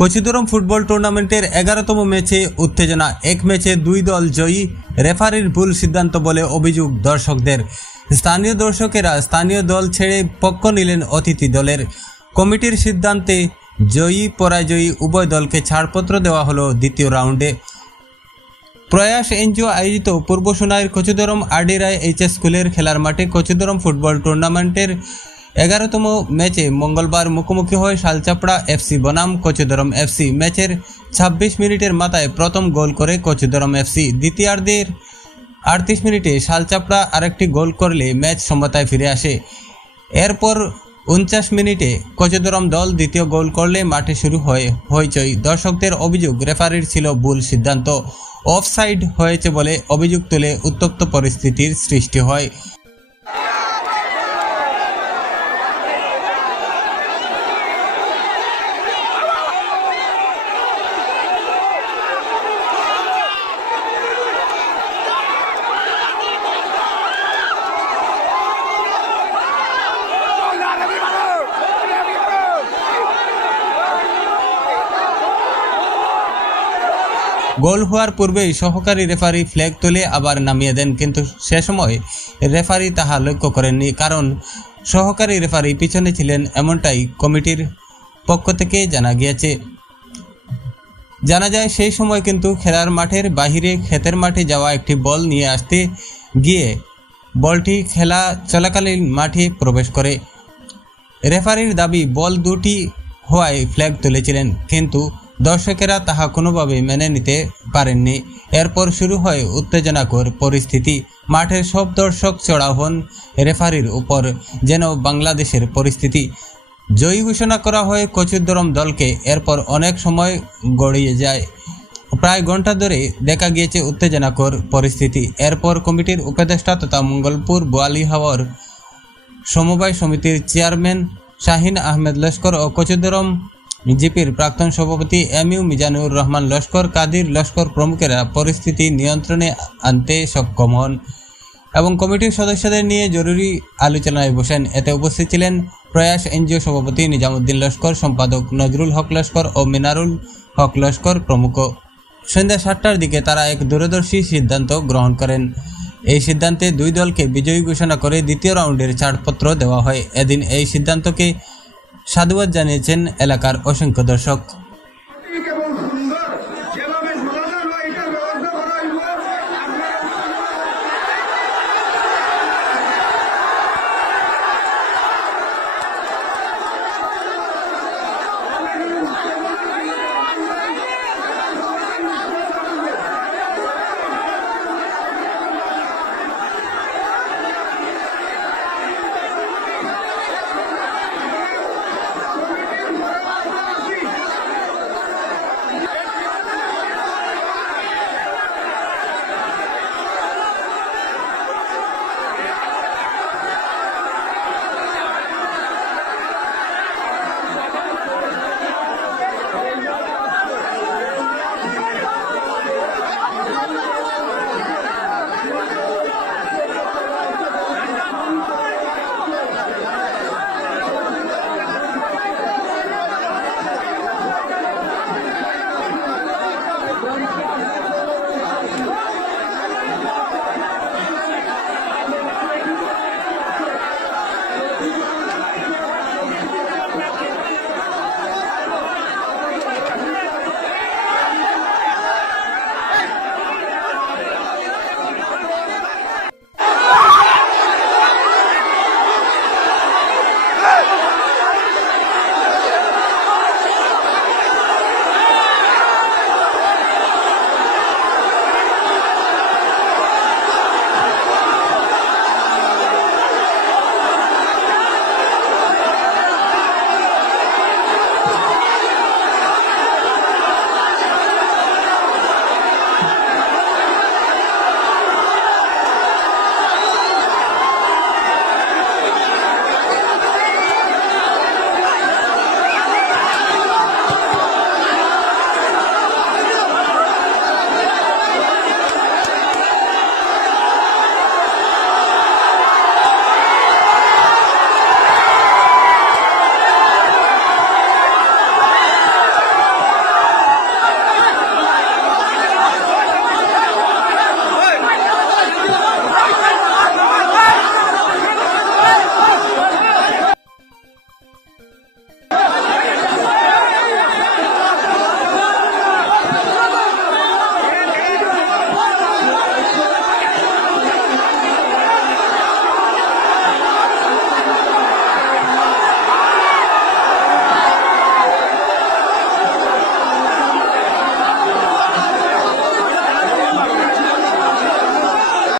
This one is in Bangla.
কচুদরম ফুটবল টুর্নামেন্টের 11তম ম্যাচে উত্তেজনা। এক ম্যাচে দুই দল জয়ী, রেফারির ভুল সিদ্ধান্ত বলে অভিযোগ দর্শকদের। স্থানীয় দর্শকেরা স্থানীয় দল ছেড়ে পক্ষ নিলেন অতিথি দলের। কমিটির সিদ্ধান্তে জয়ী পরাজয়ী উভয় দলকে ছাড়পত্র দেওয়া হলো দ্বিতীয় রাউন্ডে। প্রয়াস এনজিও আয়োজিত পূর্ব সোনাইর কচুদরম আরডি রায় এইচএস স্কুলের খেলার মাঠে কচুদরম ফুটবল টুর্নামেন্টের 11তম ম্যাচে মঙ্গলবার মুখোমুখি হয় শালচাপড়া এফসি বনাম কচুদরম এফসি। ম্যাচের 26 মিনিটের মাথায় প্রথম গোল করে কচুদরম এফসি। দ্বিতীয়ার্ধের 38 মিনিটে শালচাপড়া আরেকটি গোল করলে ম্যাচ সমতায় ফিরে আসে। এরপর 49 মিনিটে কচুদরম দল দ্বিতীয় গোল করলে মাঠে শুরু হয় হইচই। দর্শকদের অভিযোগ রেফারির ছিল ভুল সিদ্ধান্ত, অফসাইড হয়েছে বলে অভিযোগ তুলে উত্তপ্ত পরিস্থিতির সৃষ্টি হয়। গোল হওয়ার পূর্বেই সহকারী রেফারি ফ্ল্যাগ তুলে আবার নামিয়ে দেন, কিন্তু সে সময় রেফারি তাহা লক্ষ্য করেননি, কারণ সহকারী রেফারি পিছনে ছিলেন, এমনটাই কমিটির পক্ষ থেকে জানা গিয়েছে। জানা যায় সেই সময় কিন্তু খেলার মাঠের বাহিরে ক্ষেতের মাঠে যাওয়া একটি বল নিয়ে আসতে গিয়ে বলটি খেলা চলাকালীন মাঠে প্রবেশ করে। রেফারির দাবি বল দুটি হওয়ায় ফ্ল্যাগ তুলেছিলেন, কিন্তু দর্শকেরা তাহা কোনোভাবেই মেনে নিতে পারেননি। এরপর শুরু হয় উত্তেজনাকর পরিস্থিতি। মাঠের সব দর্শক চড়াও হন রেফারির উপর, যেন বাংলাদেশের পরিস্থিতি। জয়ী ঘোষণা করা হয় কচুদরম দলকে। এরপর অনেক সময় গড়িয়ে যায়, প্রায় ঘন্টা ধরে দেখা গিয়েছে উত্তেজনাকর পরিস্থিতি। এরপর কমিটির উপদেষ্টা তথা মঙ্গলপুর বোয়ালি হাওর সমবায় সমিতির চেয়ারম্যান শাহিন আহমেদ লস্কর ও কচুদরম জিপির প্রাক্তন সভাপতি এমইউ মিজানুর রহমান লস্কর, কাদির লস্কর প্রমুখেরা পরিস্থিতি নিয়ন্ত্রণে আনতে সক্ষম হন এবং কমিটির সদস্যদের নিয়ে জরুরি আলোচনায় বসেন। এতে উপস্থিত ছিলেন প্রয়াস এনজিও সভাপতি নিজামুদ্দিন লস্কর, সম্পাদক নজরুল হক লস্কর ও মিনারুল হক লস্কর প্রমুখ। সন্ধ্যা 7টার দিকে তারা এক দূরদর্শী সিদ্ধান্ত গ্রহণ করেন। এই সিদ্ধান্তে দুই দলকে বিজয়ী ঘোষণা করে দ্বিতীয় রাউন্ডের ছাড়পত্র দেওয়া হয়। এদিন এই সিদ্ধান্তকে সাধুবাদ জানিয়েছেন এলাকার অসংখ্য দর্শক।